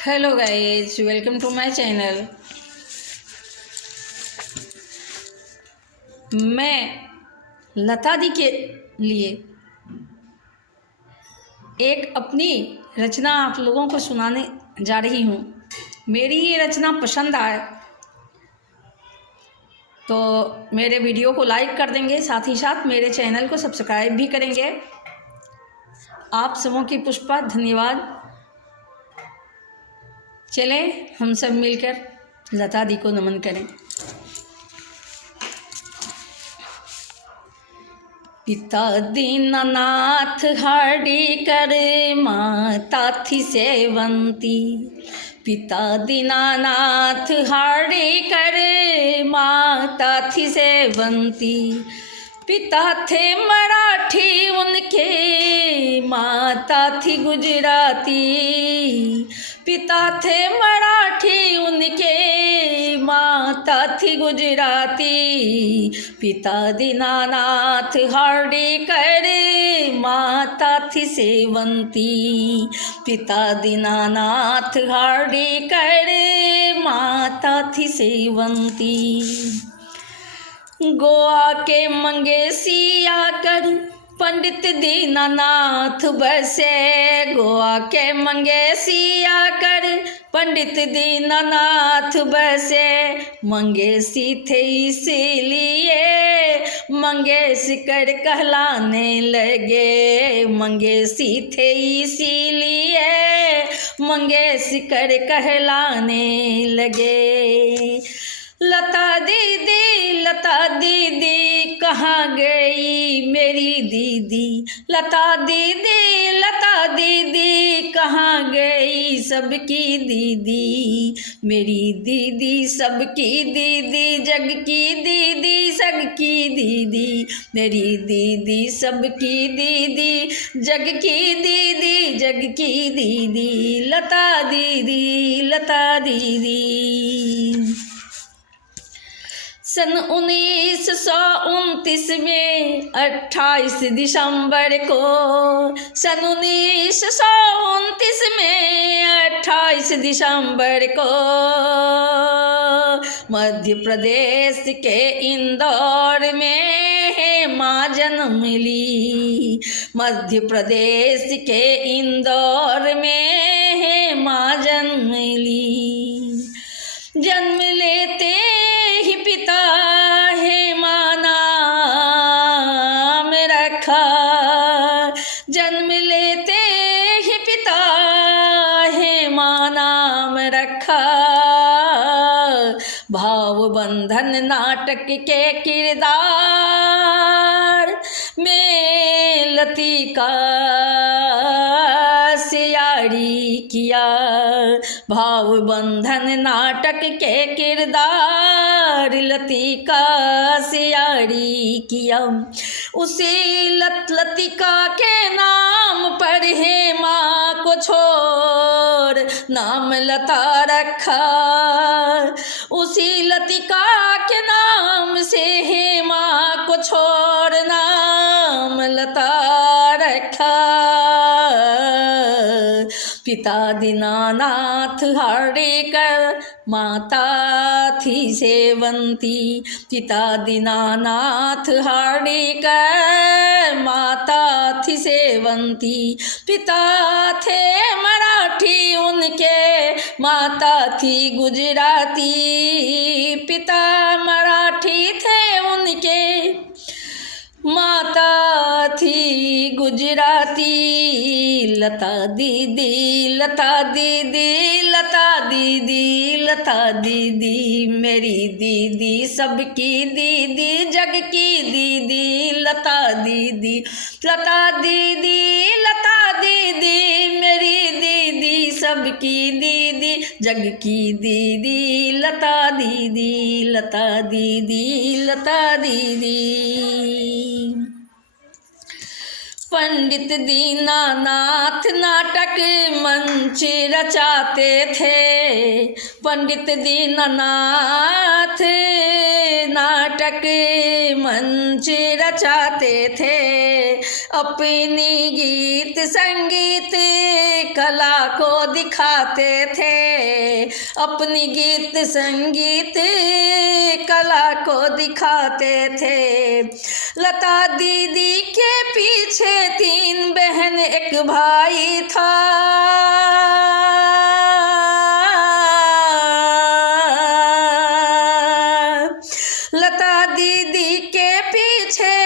Hello guys, welcome to my channel. मैं लता दी के लिए एक अपनी रचना आप लोगों को सुनाने जा रही हूँ। मेरी ये रचना पसंद आए तो मेरे वीडियो को लाइक कर देंगे, साथ ही साथ मेरे चैनल को सब्सक्राइब भी करेंगे। आप सबों की पुष्पा धन्यवाद। चलें हम सब मिलकर लता दी को नमन करें। पिता दीननाथ हार्डिकर माता थी सेवंती। पिता दीनानाथ हार्डिकर माता थी सेवंती। पिता थे मराठी उनके माता थी गुजराती। पिता थे मराठी उनके माता थी गुजराती। पिता दीनानाथ हार्डिकर माता थी सेवंती। पिता दीनानाथ हार्डिकर माता थी सेवंती। गोवा के मंगेसी आकर पंडित दीनानाथ बसे। गोवा के मंगेसी आकर पंडित दीनानाथ बसे। मंगेसी थे इसीलिए मंगेशकर कहलाने लगे। मंगेसी थे इसीलिए मंगेशकर कहलाने लगे। लता दीदी कहाँ गई मेरी दीदी। लता दीदी कहाँ गई सबकी दीदी। मेरी दीदी सबकी दीदी, जग की दीदी सबकी दीदी। मेरी दीदी सबकी दीदी, जग की दीदी, जग की दीदी। लता दीदी। सन 1929 में 28 दिसंबर को, सन 1929 में 28 दिसंबर को मध्य प्रदेश के इंदौर में माँ जन्म ली। मध्य प्रदेश के इंदौर में माँ जन्म ली। जन्म लेते ही पिता है माँ नाम रखा। जन्म लेते ही पिता है माँ नाम रखा। भाव बंधन नाटक के किरदार में लतिका से यारी किया। भाव बंधन नाटक के किरदार लतिका से यारी किया। उसी लतिका के नाम पर है माँ को छोड़ नाम लता रखा। उसी लतिका के नाम से है माँ को छोड़ नाम लता रखा। पिता दीनानाथ हार्डिकर माता थी सेवंती। पिता दीनानाथ हार्डिकर माता थी सेवंती। पिता थे मराठी उनके माता थी गुजराती। पिता मराठी थे उनके माता थी गुजराती। लता दीदी मेरी दीदी सबकी दीदी, जग की दीदी। लता दीदी मेरी दीदी सबकी दीदी, जग की दीदी। लता दीदी। पंडित दीनानाथ नाटक मंच रचाते थे। पंडित दीनानाथ नाटक मंच रचाते थे। अपनी गीत संगीत कला को दिखाते थे। अपनी गीत संगीत कला को दिखाते थे। लता दीदी के पीछे 3 बहन 1 भाई था। लता दीदी के पीछे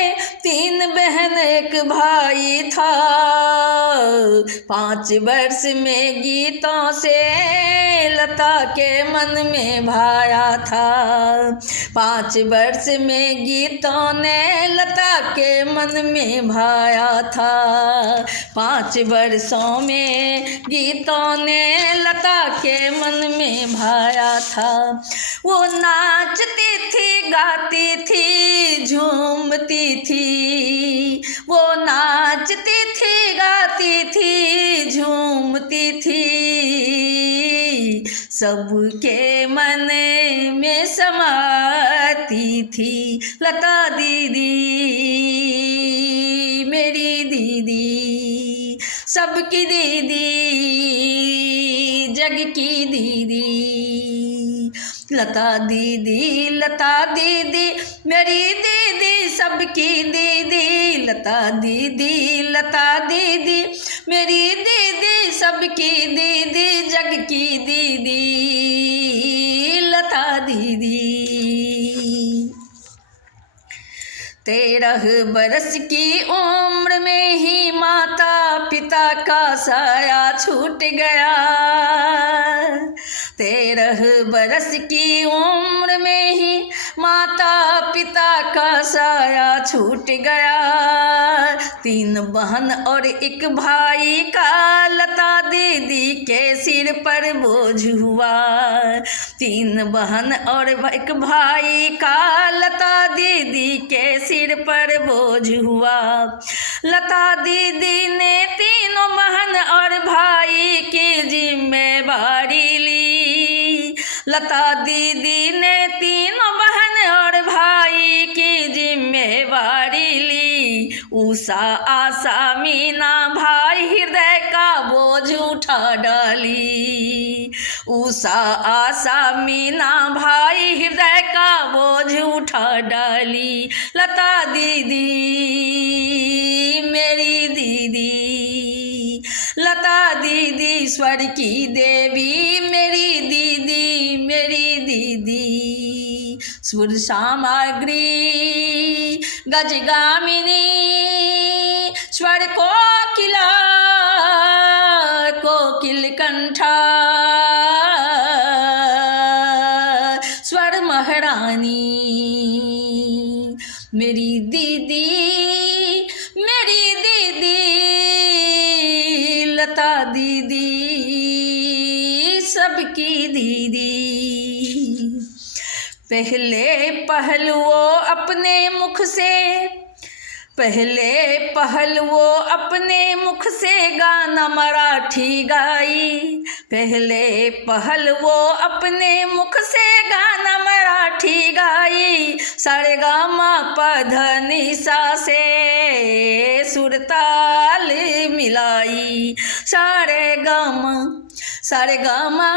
3 बहन 1 भाई था। 5 वर्ष में गीतों से लता के मन में भाया था। 5 वर्ष में गीतों ने लता के मन में भाया था। 5 वर्षों में गीतों ने लता के मन में भाया था। वो नाचती थी, गाती थी, झूमती थी। वो नाचती थी, गाती थी, झूमती थी। सबके मन में समाती थी लता दीदी, मेरी दीदी, सबकी दीदी, जग की दीदी। लता दीदी, लता दीदी, मेरी दीदी, सबकी दीदी। लता दीदी, लता दीदी, मेरी दीदी, सबकी दीदी, जग की दीदी। लता दीदी। 13 बरस की उम्र में ही माता पिता का साया छूट गया। 13 बरस की उम्र में ही माता पिता का साया छूट गया। 3 बहन और 1 भाई का लता दीदी के सिर पर बोझ हुआ। 3 बहन और 1 भाई का लता दीदी के सिर पर बोझ हुआ। लता दीदी ने 3 बहन और भाई की जिम्मेवारी ली। लता दीदी ने 3 बहन और भाई की जिम्मेवारी ली। उषा, आशा, मीना भाई हृदय का बोझ उठा डाली। उषा, आशा, मीना भाई हृदय का बोझ उठा डाली। लता दीदी, मेरी दीदी। लता दीदी, स्वर की देवी, मेरी दीदी, मेरी दीदी। सुर सामग्री गजगामिनी, स्वर कोकिला, कोकिल कंठा, स्वर महारानी। मेरी दीदी, मेरी दीदी, लता दीदी, सबकी दीदी। पहले पहल वो अपने मुख से, पहले पहल वो अपने मुख से गाना मराठी गाई। पहले पहल वो अपने मुख से गाना मराठी गाई। सारेगामा पधनिसा से सुरताल मिलाई। सारेगामा, सारेगामा,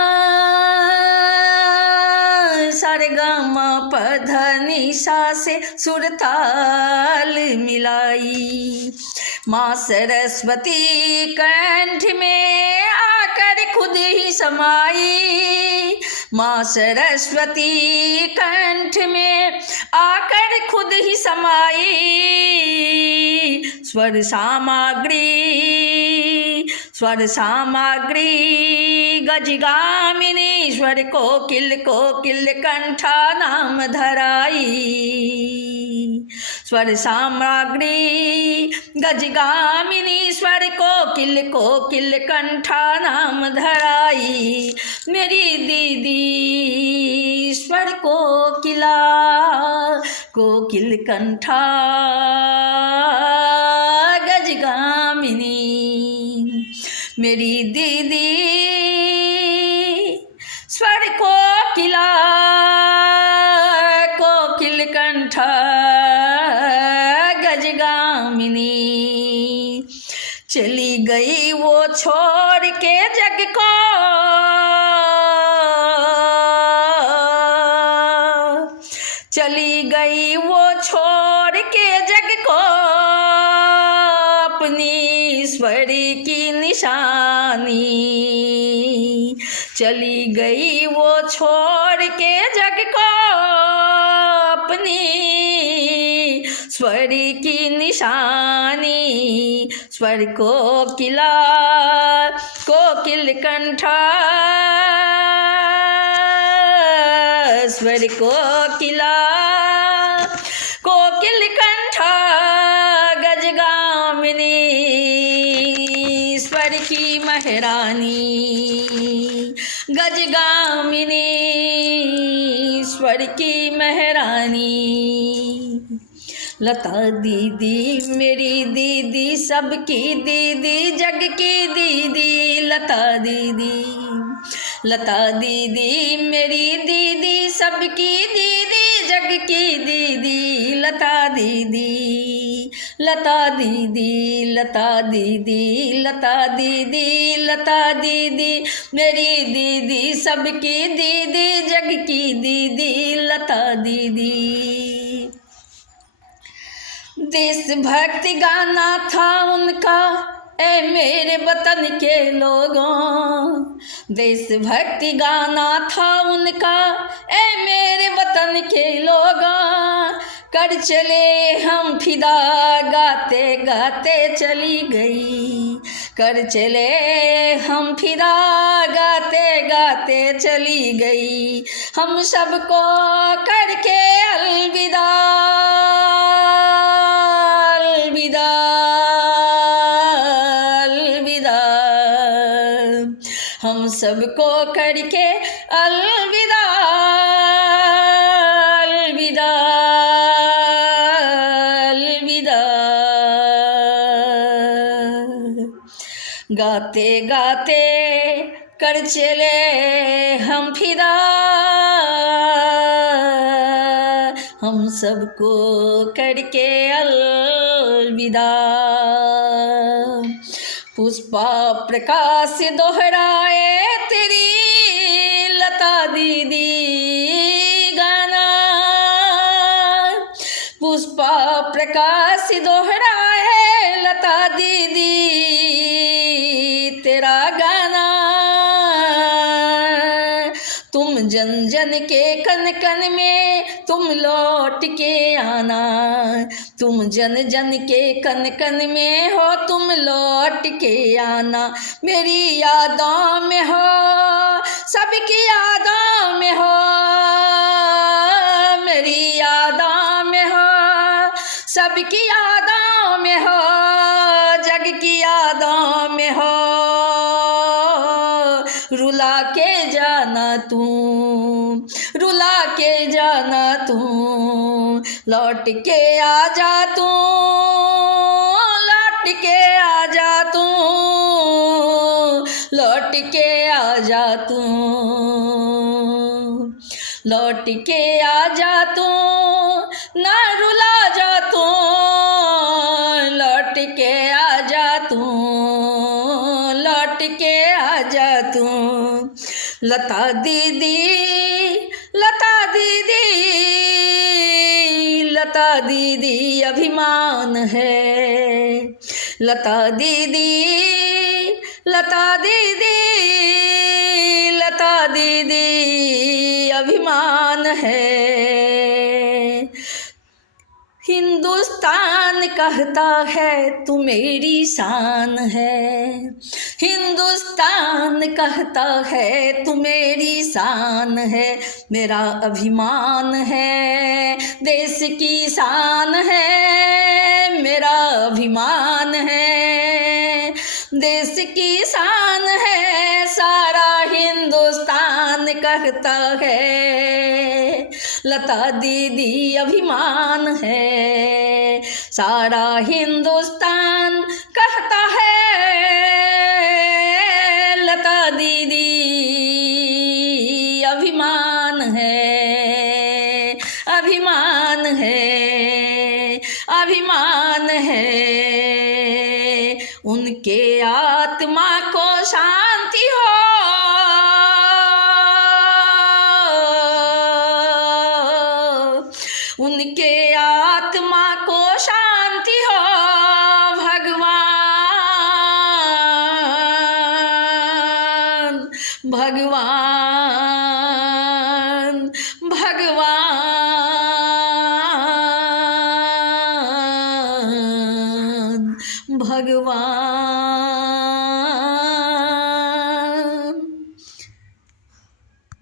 सारेगामा पधनिसा से सुरताल मिलाई। माँ सरस्वती कंठ में आकर खुद ही समाई। माँ सरस्वती कंठ में आकर खुद ही समाई। स्वर सामग्री, स्वर सामग्री गजगामिनी, स्वर कोकिल, कोकिल कंठा नाम धराई। स्वर सामग्री गजगामिनी, स्वर कोकिल, कोकिल कंठा नाम धराई। मेरी दीदी, स्वर कोकिला, कोकिल कंठा, गज गजगामिनी। मेरी दीदी स्वर कोकिला कोकिल कंठ गजगामिनी। चली गई वो छोड़ के जग को, चली गई वो छोड़ के जग को, अपनी स्वर की निशानी। चली गई वो छोड़ के जग को, अपनी स्वर की निशानी। स्वर कोकिला कोकिल कंठ, स्वर कोकिला कोकिल कंठ गजगामिनी। स्वर की महारानी गजगामिनी, स्वर की महारानी। लता दीदी मेरी दीदी सबकी दीदी जग की दीदी। लता दीदी, लता दीदी मेरी दीदी सबकी दीदी जग की दीदी। लता दीदी, लता दीदी, लता दीदी, लता दीदी, लता दीदी मेरी दीदी सबकी दीदी जग की दीदी। लता दीदी। देशभक्ति गाना था उनका, ए मेरे वतन के लोगों। देशभक्ति गाना था उनका, ए मेरे वतन के लोगों। कर चले हम फिदा गाते गाते चली गई। कर चले हम फिदा गाते गाते चली गई। हम सबको करके अलविदा, अलविदा, अलविदा। हम सबको करके अलविदा, अलविदा, अलविदा। गाते गाते कर चले हम फिदा, हम सबको करके अलविदा। पुष्पा प्रकाश दोहराए तेरी लता दीदी गाना। पुष्पा प्रकाश दोहराए लता दीदी तेरा गाना। तुम जन जन के कन कन में तुम लौट के आना। तुम जन जन के कन कन में हो तुम लौट के आना। मेरी यादों में हो, सबकी यादों में हो। मेरी यादों में हो, सबकी यादों में हो। जग की यादों में हो, रुला के जाना तू, रुला के जाना तू। लौट के आ जा तू, लौट के आ जा तू, लौट के आ जा तू, लौट के आ जा तू। ना रुला जा तू, लौट के आ जा तू, लौट के आ जा तू। लता दीदी, लता दीदी, लता दीदी अभिमान है। लता दीदी, लता दीदी, लता दीदी अभिमान है। हिंदुस्तान कहता है तू मेरी शान है। हिंदुस्तान कहता है तू मेरी शान है। मेरा अभिमान है, देश की शान है। मेरा अभिमान है, देश की शान है। सारा हिंदुस्तान कहता है लता दीदी अभिमान है। सारा हिंदुस्तान कहता है लता दीदी अभिमान है, अभिमान है, अभिमान है। उनके आत्मा को शांति हो, उनके आत्मा को शांति हो। भगवान भगवान भगवान भगवान